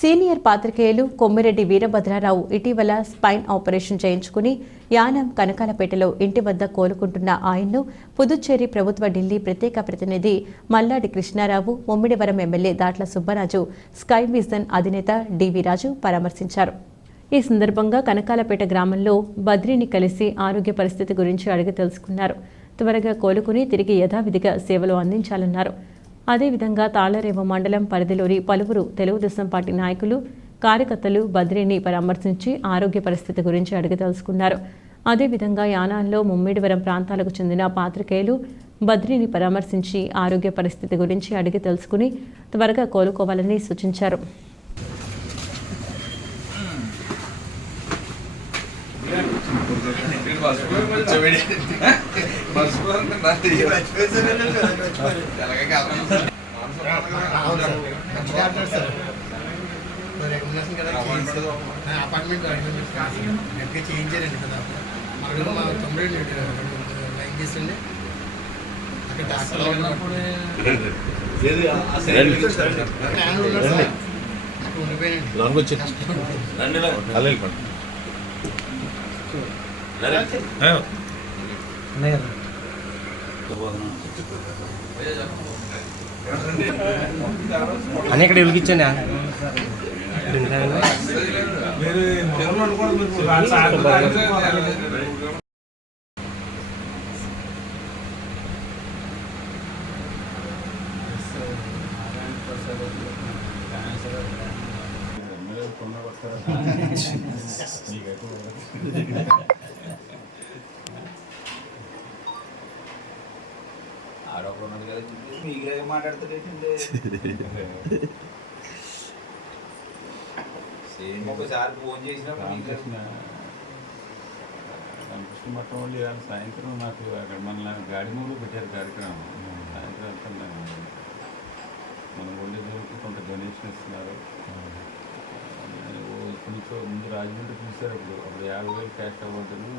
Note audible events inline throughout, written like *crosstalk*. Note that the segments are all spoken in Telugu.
సీనియర్ పాత్రికేయులు కొమ్మిరెడ్డి వీరభద్రారావు ఇటీవల స్పైన్ ఆపరేషన్ చేయించుకుని యానం కనకాలపేటలో ఇంటి వద్ద కోలుకుంటున్న ఆయన్ను పుదుచ్చేరి ప్రభుత్వ ఢిల్లీ ప్రత్యేక ప్రతినిధి Malladi Krishnarao Mummidivaram MLA Datla Subbaraju sky vision అధినేత డివి రాజు పరామర్శించారు. ఈ సందర్భంగా కనకాలపేట గ్రామంలో బద్రిని కలిసి ఆరోగ్య పరిస్థితి గురించి అడిగి తెలుసుకున్నారు. త్వరగా కోలుకుని తిరిగి యథావిధిగా సేవలు అందించాలన్నారు. అదేవిధంగా తాళరేవ మండలం పరిధిలోని పలువురు తెలుగుదేశం పార్టీ నాయకులు కార్యకర్తలు బద్రిని పరామర్శించి ఆరోగ్య పరిస్థితి గురించి అడిగి తెలుసుకున్నారు. అదేవిధంగా యానాల్లో ముమ్మిడివరం ప్రాంతాలకు చెందిన పాత్రికేయులు బద్రిని పరామర్శించి ఆరోగ్య పరిస్థితి గురించి అడిగి తెలుసుకుని త్వరగా కోలుకోవాలని సూచించారు. అపార్ట్మెంట్ నెట్గా చేయించారండి కదా అక్కడ మా తమ్ముడు లైన్ చేస్తుండే అక్కడ డాక్టర్ అక్కడ ఉండిపోయానండి వెళ్ళిపోండి అని ఇక్కడ వెలిగించానా? *laughs* *laughs* ఆడొకడు కదా సేమ్ ఒకసారి ఫోన్ చేసినప్పుడు మీకు రామకృష్ణ మఠం వాళ్ళు ఇవాళ సాయంత్రం నాకు అక్కడ మన గాడి మూడు పెట్టారు కార్యక్రమం. సాయంత్రం వెళ్తున్నాను మన ఒళ్ళేదూరుకు కొంత డొనేషన్ ఇస్తున్నారు. నుంచో ముందు రాజమండ్రి చూశారు అప్పుడు. అప్పుడు యాభై వేలు క్యాష్ అవ్వద్దని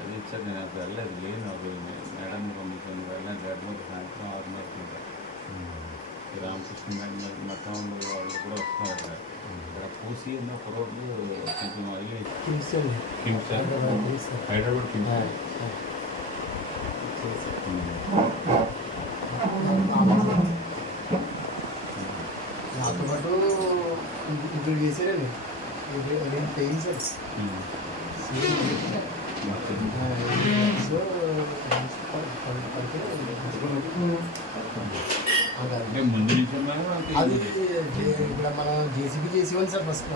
అది ఇచ్చారు. నేను అప్పుడు వెళ్ళలేదు. లేను అప్పుడు. మేడం పంపించాను వెళ్ళాను గాడి మూడు సాయంత్రం ఆరున్నరకు ఈ రామకృష్ణ మేడం మఠం వాళ్ళు కూడా వస్తున్నారు అక్కడ ఇక్కడ పూసి ఉన్న కుర్రోడ్లు కొంచెం అయ్యి కిమ్స్ హైదరాబాద్ కిమ్స్ నాతో పాటు ఇప్పుడు చేశారండి ఇది నేను పెయిన్ సార్ సో అంటే ముందు నుంచి అది జే- ఇక్కడ మనం జేసీబీ చేసేవాళ్ళు సార్ ఫస్ట్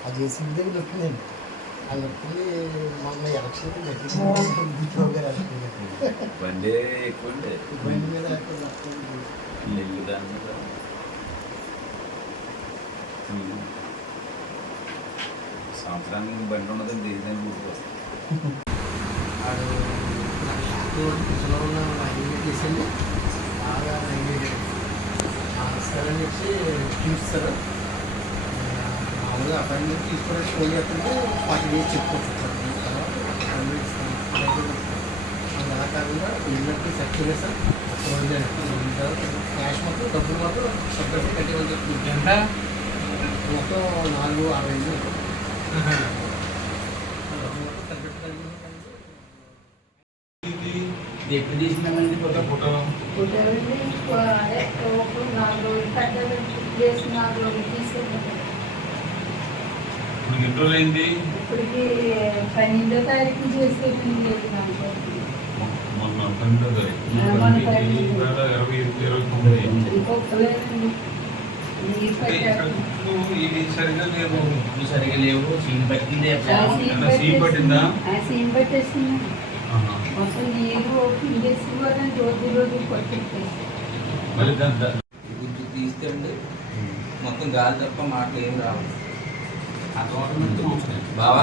ఆ జేసీబీ దగ్గర నొక్కిందండి ఆ నొక్కింది మొన్న ఎలక్షన్ దీపావళి గారు ఎలక్షన్ బండే ఎక్కువ ఉండే బండి మీద ఎలక్షన్ నెల్లు దాని మీద. సంవత్సరానికి బండి ఉన్నదని గుర్తుకొస్తుంది కుసలో ఉన్న బాగా సరే అని చెప్పి చూస్తారు. మామూలుగా అపాయింట్మెంట్ తీసుకోవడానికి ఫోన్ చేస్తుంటే ఫార్టీ డేస్ చెప్పుకోవచ్చు. సార్ అలా కాకుండా సెట్ చేస్తారు. క్యాష్ మొత్తం డబ్బులు మాత్రం సపరేట్గా కట్టేవాళ్ళు మొత్తం నాలుగు అరవై ఎప్పుడు తీసినామండి ఫోటో ఫోటో కుదరని అదే ఒక నాలుగు రోజులు పెద్దలు చేసి నాలుగు రోజులు తీసుకెళ్ళారు ఎన్ని రోజులు అయింది ఇప్పటికి పన్నెండో తారీఖు. నాకు మొన్న పన్నెండో తారీఖు. ఇరవై ఇరవై తొమ్మిది. ఇది సరిగా లేదు ఇప్పుడు సరిగా లేవు. సీన్ పట్టింది ఆ సీన్ పట్టిందా? ఆ నీరు ఓపెన్ చేసి కూడా రోజు రోజు తీస్తే మొత్తం గాలి తప్ప మాటలు ఏం రావు. బావా?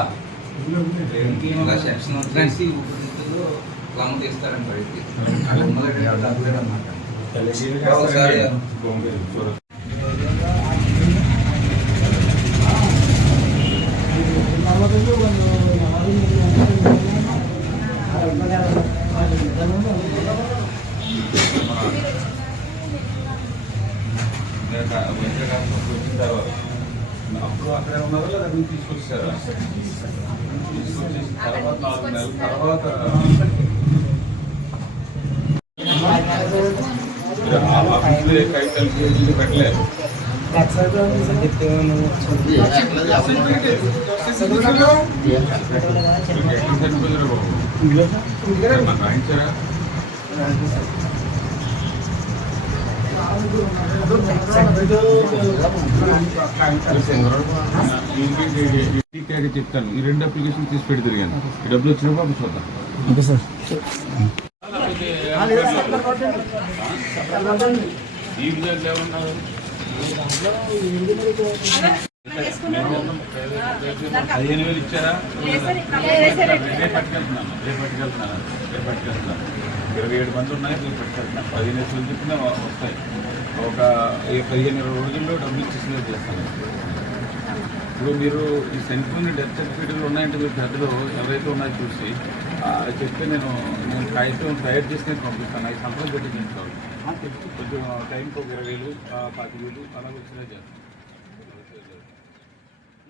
ఇలా సెక్షన్ వచ్చేసి తీస్తారండి బయటికి. ఉన్నది అన్నమాట ఒకసారి ఇంకా వైద్య కాలంలోకి వచ్చిన అప్పుడు అక్కడే ఉన్నారా లేదా మీరు తీసుకొచ్చారా తీసుకొచ్చేసిన తర్వాత నాలుగు నెలల తర్వాత కైతలు కేజీలు పెట్టలేదు చనిపోయారు బాబు రాయించారా చెప్తాను. ఈ రెండు అప్లికేషన్ తీసి పెట్టి తిరిగాను. డబ్బులు వచ్చినప్పుడు అప్పుడు చూద్దాం. ఇచ్చారా? రేపు పట్టుకెళ్తున్నాను రేపు పట్టుకెళ్తున్నాను రేపు పట్టుకెళ్తున్నాను ఇరవై ఏడు మంది ఉన్నాయి మీరు పెట్టారు పదిహేను వేలు చెప్పిన వస్తాయి. ఒక పదిహేను ఇరవై రోజుల్లో డబ్బులు ఇచ్చేసినా చేస్తాను. ఇప్పుడు మీరు ఈ సెంట్రల్ డెత్ సర్టిఫికేట్లు ఉన్నాయంటే మీరు పెద్దలు ఎవరైతే ఉన్నాయో చూసి చెప్తే నేను నేను కాగితం తయారు చేసి నేను పంపిస్తాను. అవి సంప్రదించాలి పెట్టి తీసుకోవాలి కొంచెం టైంకి ఒక ఇరవై వేలు పాతి వేలు అలా వచ్చినా చేస్తాను.